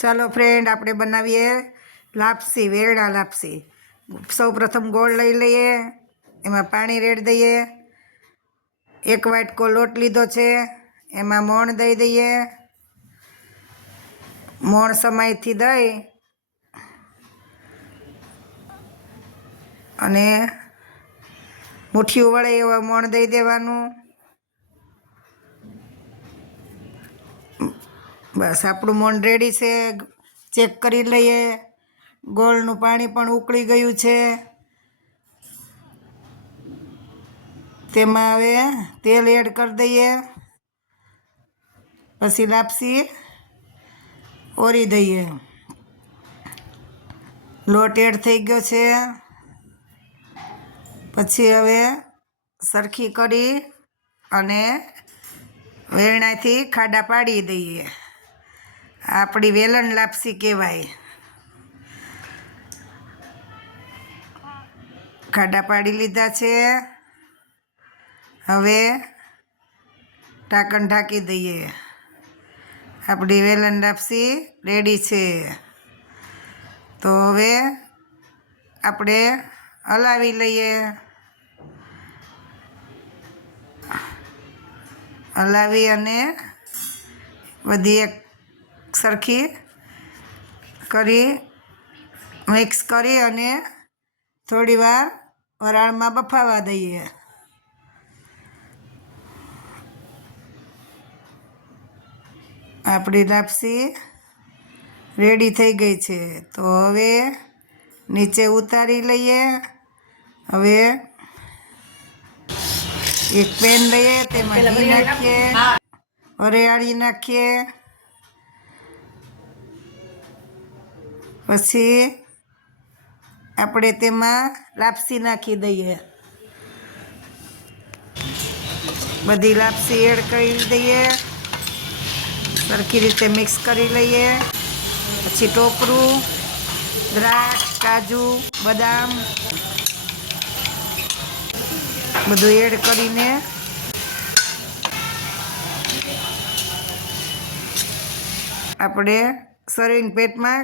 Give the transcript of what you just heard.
ચાલો ફ્રેન્ડ, આપણે બનાવીએ લાપસી, વેરણા લાપસી। સૌ પ્રથમ ગોળ લઈ લઈએ, એમાં પાણી રેડ દઈએ, 1 વાટકો લોટ લીધો છે, એમાં મોણ દઈ દઈએ। મોણ સમયથી દઈ અને મુઠ્ઠીઓ વળે એવા મોણ દઈ દેવાનું। બસ આપણું મોણ રેડી છે। ચેક કરી લઈએ, ગોળનું પાણી પણ ઉકળી ગયું છે। તેમાં હવે તેલ એડ કરી દઈએ, પછી લાપસી ઓરી દઈએ। લોટ એડ થઈ ગયો છે, પછી હવે સરખી કરી અને વેરણાથી ખાડા પાડી દઈએ। આપણી વેલણ લાપસી કહેવાય। ખાડા પાડી લીધા છે, હવે ઢાંકણ ઢાંકી દઈએ। આપણી વેલણ લાપસી રેડી છે। તો હવે આપણે હલાવી લઈએ। હલાવી અને બધી એક સરખી કરી મિક્સ કરી અને થોડી વાર વરાળમાં બફાવા દઈએ। આપણી લાપસી રેડી થઈ ગઈ છે। તો હવે નીચે ઉતારી લઈએ। હવે એક પેન લઈએ, તેમાં ઘી નાખીએ, વરિયાળી નાખીએ, પછી આપણે તેમાં લાપસી નાખી દઈએ। બધી લાપસી એડ કરી દઈએ, સરખી રીતે મિક્સ કરી લઈએ। પછી ટોપરું, દ્રાક્ષ, કાજુ, બદામ બધું એડ કરીને આપણે સર્વિંગ પ્લેટમાં